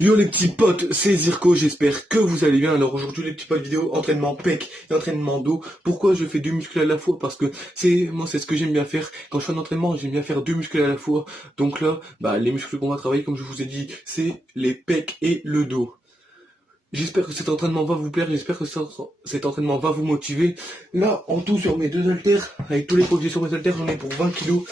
Yo les petits potes, c'est Zirko, j'espère que vous allez bien. Alors aujourd'hui les petits potes vidéo, entraînement pec et entraînement dos. Pourquoi je fais deux muscles à la fois? Parce que c'est ce que j'aime bien faire. Quand je fais un entraînement, j'aime bien faire deux muscles à la fois. Donc là, les muscles qu'on va travailler, comme je vous ai dit, c'est les pecs et le dos. J'espère que cet entraînement va vous plaire, j'espère que cet entraînement va vous motiver. Là, en tout, sur mes deux haltères, avec tous les poids que j'ai sur mes haltères, j'en ai pour 20 kilos.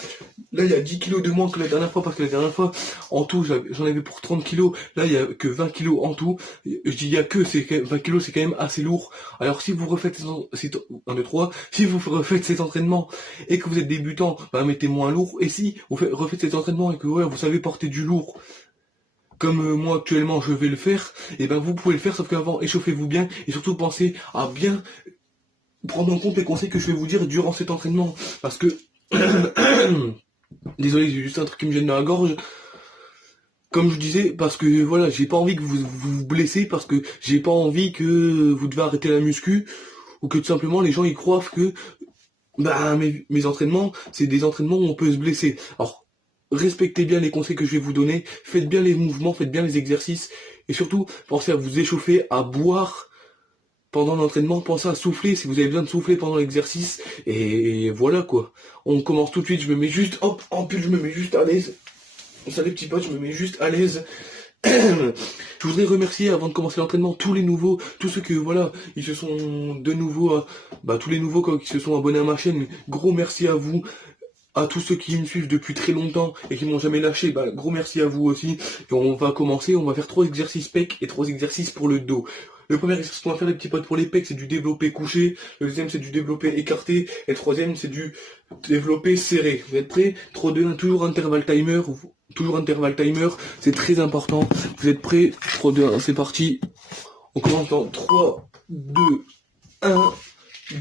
Là, il y a 10 kilos de moins que la dernière fois, parce que la dernière fois, en tout, j'en avais pour 30 kilos. Là, il y a que 20 kilos en tout. Je dis il y a que, 20 kilos, c'est quand même assez lourd. Alors, si vous refaites si vous refaites cet entraînement et que vous êtes débutant, mettez moins lourd. Et si vous refaites cet entraînement et que, vous savez porter du lourd, comme moi actuellement je vais le faire, et vous pouvez le faire, sauf qu'avant échauffez-vous bien et surtout pensez à bien prendre en compte les conseils que je vais vous dire durant cet entraînement, parce que désolé, j'ai juste un truc qui me gêne dans la gorge. Comme je disais, parce que voilà, j'ai pas envie que vous blessez, parce que j'ai pas envie que vous devez arrêter la muscu, ou que tout simplement les gens y croient que mes entraînements, c'est des entraînements où on peut se blesser. Alors, respectez bien les conseils que je vais vous donner, faites bien les mouvements, faites bien les exercices, et surtout, pensez à vous échauffer, à boire pendant l'entraînement, pensez à souffler si vous avez besoin de souffler pendant l'exercice, et voilà quoi. On commence tout de suite, je me mets juste, hop, en pull, je me mets juste à l'aise. Ça les petits potes, je me mets juste à l'aise. Je voudrais remercier avant de commencer l'entraînement tous les nouveaux, tous ceux que ils se sont de nouveau, tous les nouveaux qui se sont abonnés à ma chaîne. Gros merci à vous. À tous ceux qui me suivent depuis très longtemps et qui m'ont jamais lâché, gros merci à vous aussi. Et on va commencer, on va faire 3 exercices pecs et 3 exercices pour le dos. Le premier exercice qu'on va faire les petits potes pour les pecs, c'est du développé couché. Le deuxième, c'est du développé écarté. Et le troisième, c'est du développé serré. Vous êtes prêts? 3, 2, 1, toujours intervalle timer. Toujours intervalle timer, c'est très important. Vous êtes prêts? 3, 2, 1, c'est parti. On commence dans 3, 2, 1.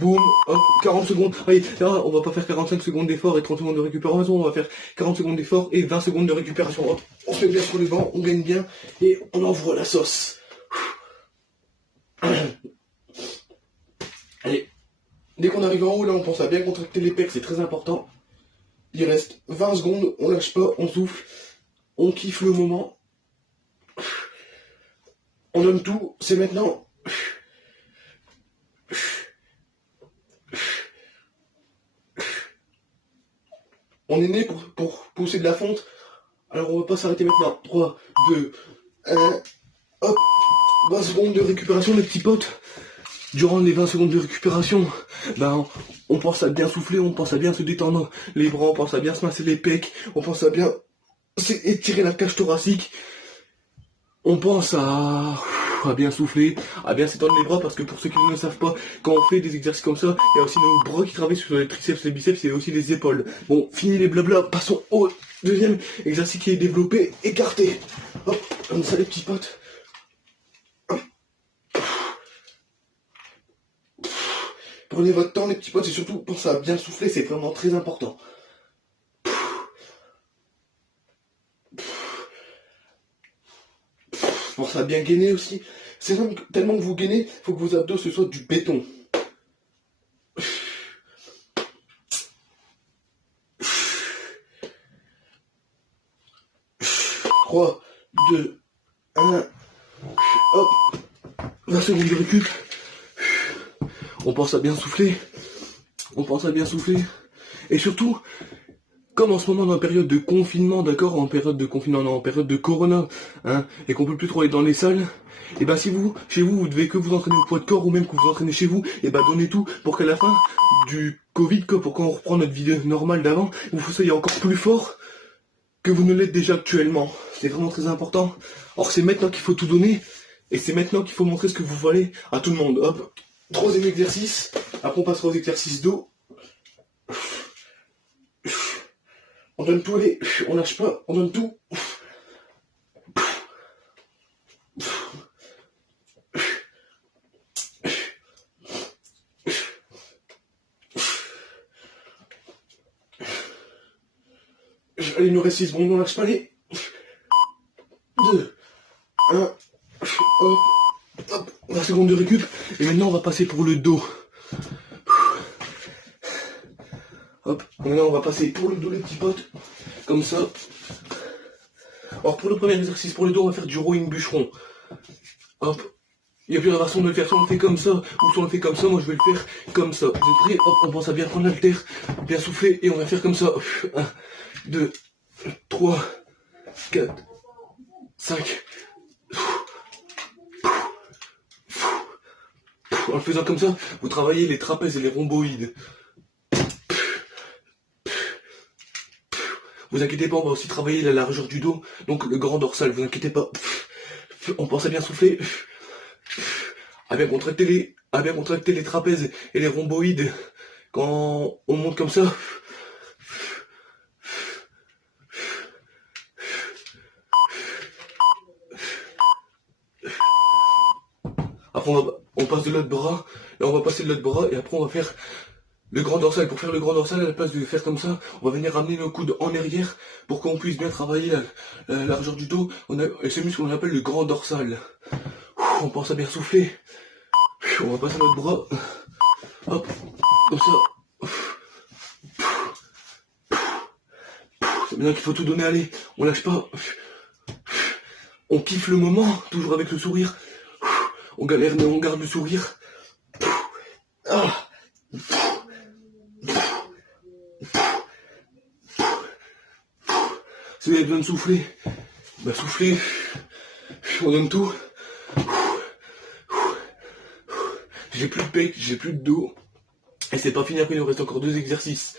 Boum, hop, 40 secondes. Allez, là, on va pas faire 45 secondes d'effort et 30 secondes de récupération, on va faire 40 secondes d'effort et 20 secondes de récupération. Hop, on se met bien sur les bancs, on gagne bien et on envoie la sauce. Allez, dès qu'on arrive en haut, là, on pense à bien contracter les pecs, c'est très important. Il reste 20 secondes, on lâche pas, on souffle, on kiffe le moment. On donne tout, c'est maintenant. On est né pour pousser de la fonte, alors on va pas s'arrêter maintenant. 3, 2, 1, hop, 20 secondes de récupération les petits potes. Durant les 20 secondes de récupération, on pense à bien souffler, on pense à bien se détendre les bras, on pense à bien se masser les pecs, on pense à bien étirer la cage thoracique, on pense à bien souffler, à bien s'étendre les bras, parce que pour ceux qui ne le savent pas, quand on fait des exercices comme ça, il y a aussi nos bras qui travaillent sur les triceps, les biceps et aussi les épaules. Bon, fini les blabla, passons au deuxième exercice qui est développé, écarté. Hop, comme ça les petits potes. Prenez votre temps les petits potes et surtout pensez à bien souffler, c'est vraiment très important. Pensez à bien gainer aussi. C'est même tellement que vous gainez, il faut que vos abdos ce soit du béton. 3, 2, 1, hop, 20 secondes de récup. On pense à bien souffler. On pense à bien souffler. Et surtout, comme en ce moment on est en période de confinement, d'accord, en période de confinement, non, en période de corona, et qu'on peut plus trop aller dans les salles, et si vous, chez vous, vous devez que vous entraîner au poids de corps, ou même que vous entraînez chez vous, donnez tout pour qu'à la fin du Covid, pour quand on reprend notre vie normale d'avant, vous soyez encore plus fort que vous ne l'êtes déjà actuellement. C'est vraiment très important. Or c'est maintenant qu'il faut tout donner, et c'est maintenant qu'il faut montrer ce que vous valez à tout le monde. Hop, troisième exercice, après on passera aux exercices dos. On donne tout, allez, on lâche pas, on donne tout. Allez, il nous reste 6 secondes, on lâche pas, allez. 2, 1, hop, hop, 20 secondes de récup. Et maintenant, on va passer pour le dos. Hop, maintenant, on va passer pour le dos, les petits potes. Comme ça. Alors pour le premier exercice, pour le dos, on va faire du rowing bûcheron. Hop. Il y a plusieurs façons de le faire, soit on le fait comme ça, ou soit on le fait comme ça, moi je vais le faire comme ça. Vous êtes prêts? Hop, on pense à bien prendre l'haltère, bien souffler, et on va faire comme ça. 1, 2, 3, 4, 5. En le faisant comme ça, vous travaillez les trapèzes et les rhomboïdes. Vous inquiétez pas, on va aussi travailler la largeur du dos, donc le grand dorsal, vous inquiétez pas. On pense à bien souffler, à bien contracter les trapèzes et les rhomboïdes quand on monte comme ça. Après on passe de l'autre bras, et on va passer de l'autre bras, et après on va faire le grand dorsal. Pour faire le grand dorsal, à la place de faire comme ça, on va venir ramener nos coudes en arrière pour qu'on puisse bien travailler la largeur du dos. Et ce muscle qu'on appelle le grand dorsal. On pense à bien souffler. On va passer notre bras. Hop, comme ça. C'est bien qu'il faut tout donner, allez, on lâche pas. On kiffe le moment, toujours avec le sourire. On galère mais on garde le sourire. Ah. Si vous avez besoin de souffler, bah soufflez. On donne tout. J'ai plus de pec, j'ai plus de dos. Et c'est pas fini, après il nous reste encore 2 exercices.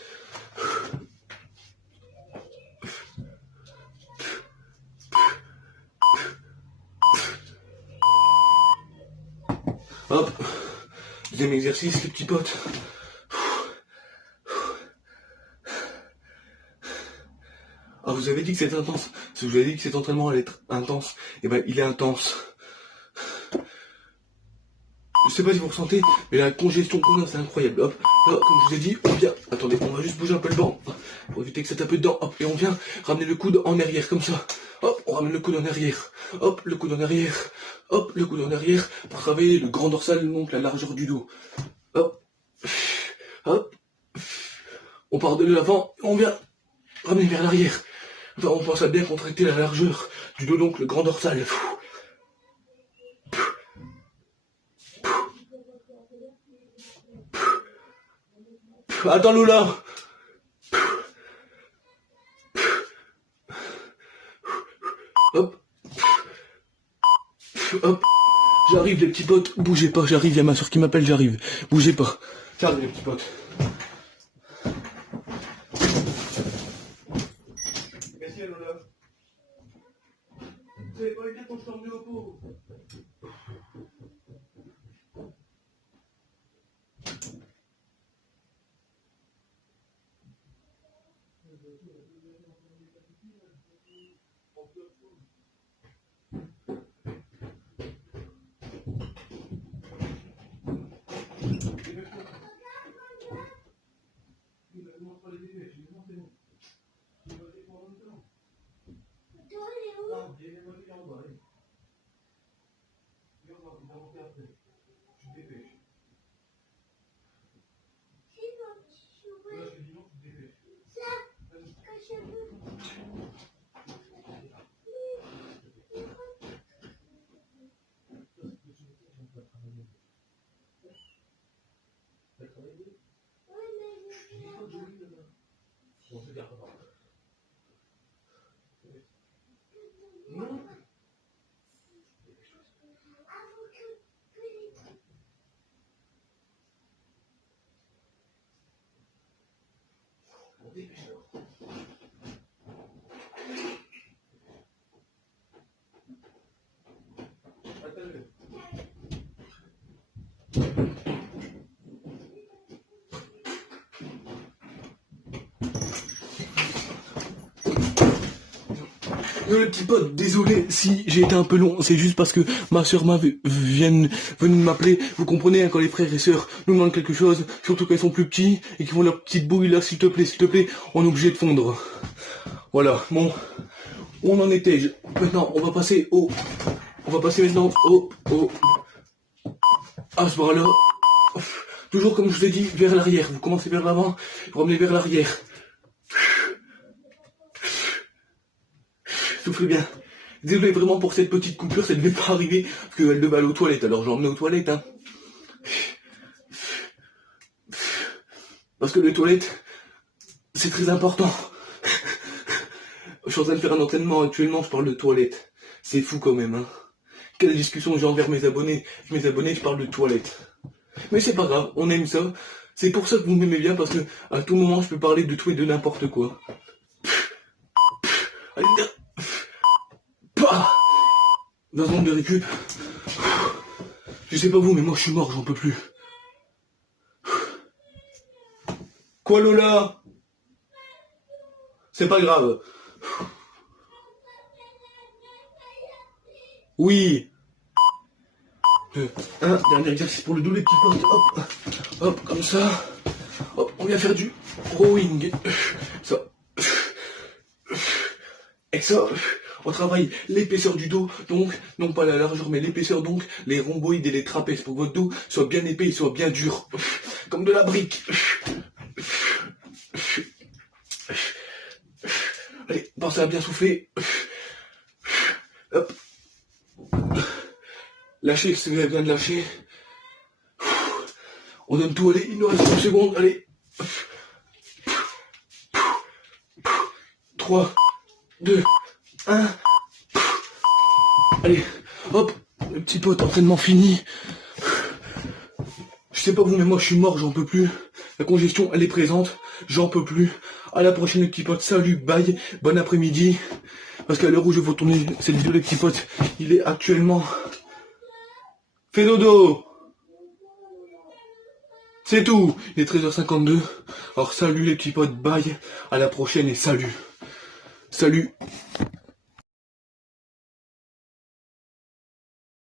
Hop. Deuxième exercice, les petits potes. Ah, vous avez dit que c'était intense. Si vous avez dit que cet entraînement allait être intense, et ben il est intense. Je sais pas si vous ressentez, mais la congestion qu'on a, c'est incroyable. Hop, là, comme je vous ai dit, on vient. Attendez, on va juste bouger un peu le banc pour éviter que ça tape dedans. Hop, et on vient ramener le coude en arrière, comme ça. Hop, on ramène le coude en arrière. Hop, le coude en arrière. Hop, le coude en arrière pour travailler le grand dorsal, donc la largeur du dos. Hop, hop. On part de l'avant, on vient ramener vers l'arrière. Enfin, on pense à bien contracter la largeur du dos, donc le grand dorsal. Attends Lola. Hop. Hop. J'arrive les petits potes. Bougez pas, j'arrive, il y a ma soeur qui m'appelle, j'arrive. Bougez pas. J'arrive les petits potes. Qu'est-ce qu'il y a Lola? Vous avez pas été quand je t'ai emmené au pot? Le petit pote, désolé si j'ai été un peu long, c'est juste parce que ma soeur venu de m'appeler. Vous comprenez, hein, quand les frères et sœurs nous demandent quelque chose, surtout quand ils sont plus petits et qu'ils font leur petite bouille là, s'il te plaît, on est obligé de fondre. Voilà, bon, on en était. Maintenant, on va passer maintenant à ce bras-là. Toujours comme je vous ai dit, vers l'arrière. Vous commencez vers l'avant, vous revenez vers l'arrière. Soufflez bien. Désolé vraiment pour cette petite coupure, ça devait pas arriver, parce qu'elle devait aller aux toilettes, alors j'ai emmené aux toilettes, hein. Parce que les toilettes, c'est très important. Je suis en train de faire un entraînement actuellement, je parle de toilettes. C'est fou quand même, hein. Quelle discussion j'ai envers mes abonnés. Je parle de toilettes. Mais c'est pas grave, on aime ça. C'est pour ça que vous m'aimez bien, parce que à tout moment, je peux parler de tout et de n'importe quoi. Allez, pah 20 secondes de récup. Je sais pas vous, mais moi je suis mort, j'en peux plus. Quoi Lola? C'est pas grave. Oui. Dernier exercice pour le dos, les petits potes. Hop, hop, comme ça. Hop, on vient faire du rowing. Ça. Et ça, on travaille l'épaisseur du dos, donc, non pas la largeur, mais l'épaisseur, donc, les rhomboïdes et les trapèzes, pour que votre dos soit bien épais, soit bien dur. Comme de la brique. Allez, pensez à bien souffler. Hop. Lâchez, si vous avez besoin de lâcher. On donne tout, allez, il nous reste 1 seconde, allez. 3, 2, 1. Allez, hop, le petit pote, entraînement fini. Je sais pas vous, mais moi je suis mort, j'en peux plus. La congestion, elle est présente, j'en peux plus. À la prochaine les petits potes, salut, bye, bon après-midi. Parce qu'à l'heure où je vais tourner cette vidéo les petits potes, il est actuellement... Fais dodo. C'est tout, il est 13h52. Alors salut les petits potes, bye, à la prochaine et salut. Salut.